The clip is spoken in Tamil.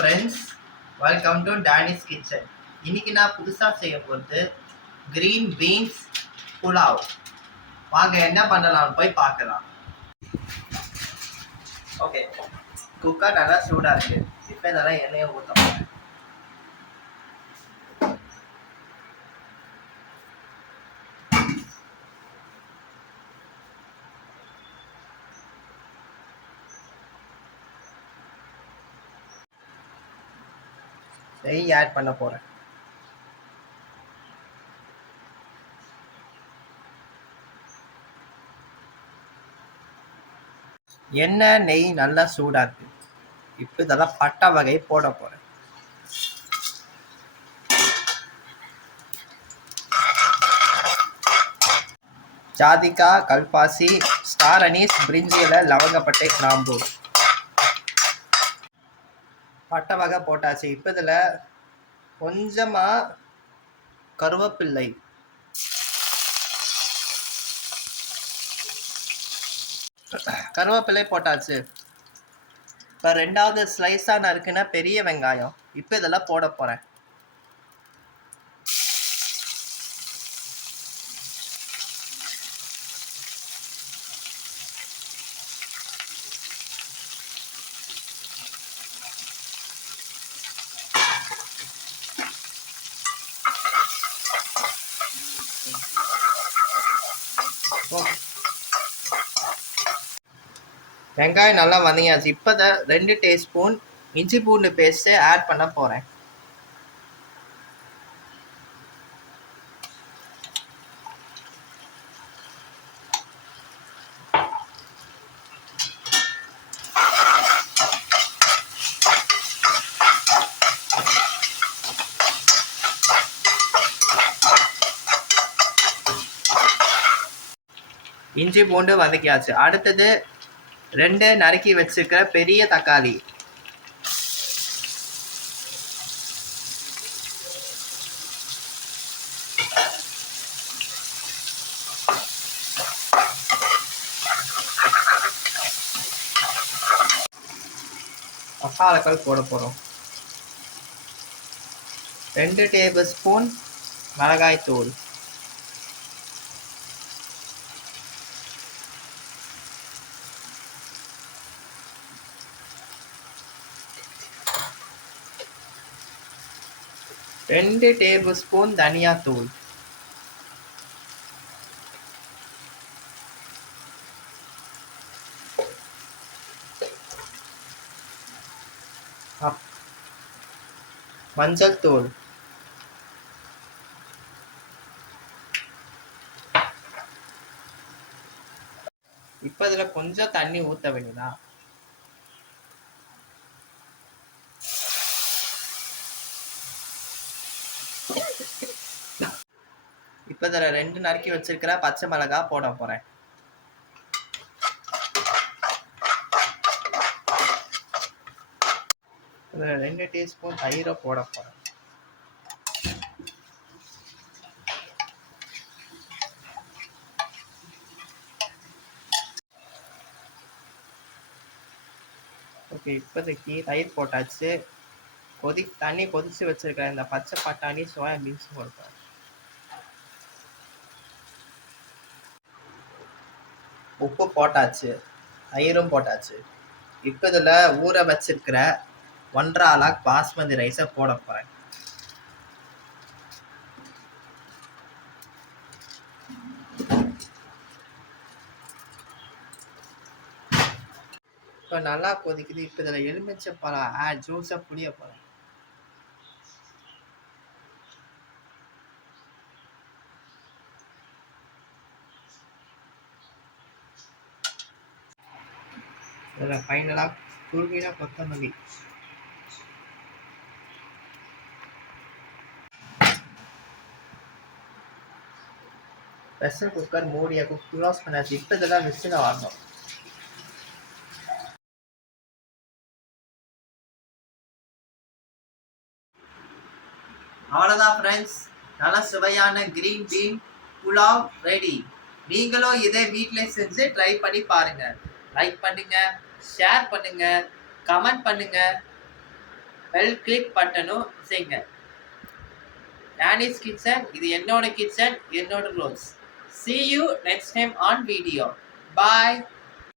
Friends, welcome to Danish kitchen. இன்னைக்கு நான் புதுசாக செய்ய போகிறது கிரீன் பீன்ஸ் புலாவ். வாங்க என்ன பண்ணலாம்னு போய் பார்க்கலாம். ஓகே, குக்கர் நல்லா சூடாக இருக்குது. இப்போ இதெல்லாம் எண்ணெயை ஊற்றணும். நெய் ஆட் பண்ண போகிறேன். எண்ணெய் நெய் நல்லா சூடாக இருக்கு. இப்போ இதெல்லாம் பட்டை வகை போட போகிறேன். ஜாதிக்காய், கல்பாசி, ஸ்டார் அனீஸ், பிரிஞ்சி இலை, லவங்கப்பட்டை, கிராம்பு, பட்டை வகை போட்டாச்சு. இப்போ இதில் கொஞ்சமாக கருவேப்பிள்ளை, போட்டாச்சு. இப்போ ரெண்டாவது ஸ்லைஸாக நறுக்குன்னா பெரிய வெங்காயம். இப்போ இதெல்லாம் போட போகிறேன். வெங்காயம் நல்லா வதங்கியாச்சு. இப்போ 2 டீஸ்பூன் இஞ்சி பூண்டு பேஸ்ட்டு ஆட் பண்ண போகிறேன். இஞ்சி பூண்டு வதக்கியாச்சு. அடுத்தது 2 நறுக்கி வச்சுக்கிற பெரிய தக்காளி, மசாலாக்கள் போட போகிறோம். 2 டேபிள் ஸ்பூன் மிளகாய் தூள், 2 டேபிள் ஸ்பூன் தனியா தூள், மஞ்சள் தூள், இப்போ இதில் கொஞ்சம் தண்ணி ஊற்ற வேண்டியதா. இப்போ இதில் 2 நறுக்கி வச்சிருக்கிற பச்சை மிளகாய் போட போகிறேன். இதில் 2 டீஸ்பூன் தயிரை போட போகிறேன். ஓகே, இப்போதைக்கு தயிர் போட்டாச்சு. தண்ணி கொதிச்சு வச்சிருக்கிறேன். இந்த பச்சை பட்டாணி, சோயா பீன்ஸ் போடுறேன். உப்பு போட்டாச்சு, தயிரும் போட்டாச்சு. இப்போ இதில் ஊற வச்சிருக்கிற 1.5 ஆளாக் பாஸ்மதி ரைஸை போட போகிறேன். இப்போ நல்லா கொதிக்குது. இப்போ இதில் எலுமிச்சை பழம் ஜூஸை புளிய போகிறேன். இதில் ஃபைனலாக துருவின கொத்தமல்லி. ப்ரெஷர் குக்கர் மூடியை க்ளோஸ் பண்ணாச்சு. இப்போ இதெல்லாம் விசில் வரணும். அவ்வளோதான் ஃப்ரெண்ட்ஸ், நல்ல சுவையான கிரீன் பீன் புலாவ் ரெடி. நீங்களும் இதை வீட்டில் செஞ்சு ட்ரை பண்ணி பாருங்கள். லைக் பண்ணுங்கள், ஷேர் பண்ணுங்கள், கமெண்ட் பண்ணுங்கள். பெல் கிளிக் பட்டனும் செய்யுங்க. டேனிஸ் கிச்சன், இது என்னோட கிச்சன், என்னோட rules. See you next time on video. Bye.